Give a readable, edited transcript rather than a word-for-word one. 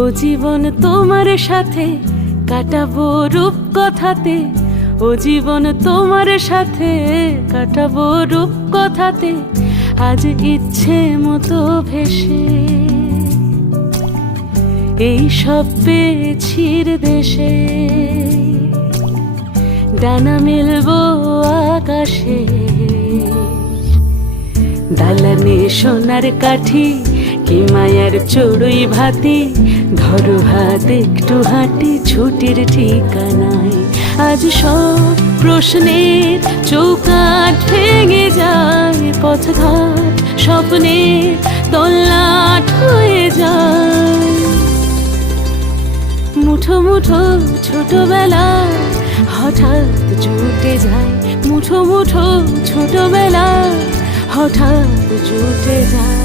ও জীবন তোমার সাথে কাটাবো রূপ কথাতে, ও জীবন তোমার সাথে কাটাবো রূপ কথাতে, আজ ইচ্ছে মতো ভেসে এই সব পেয়েছির দেশে। ডানা মেলবো আকাশে, দালানে সোনার কাঠি, কি মায়ার চড়ুই ভাতি, ধরো হাত একটু হাঁটি ছুটির ঠিকানায়। আজ সব প্রশ্নের চৌকাঠ ভেঙে যায়, পথঘাট স্বপ্নের তল্লাট হয়ে যায়। মুঠো মুঠো ছোটবেলা হঠাৎ জুটে যায়, মুঠো মুঠো ছোটবেলা হঠাৎ জুটে যায়।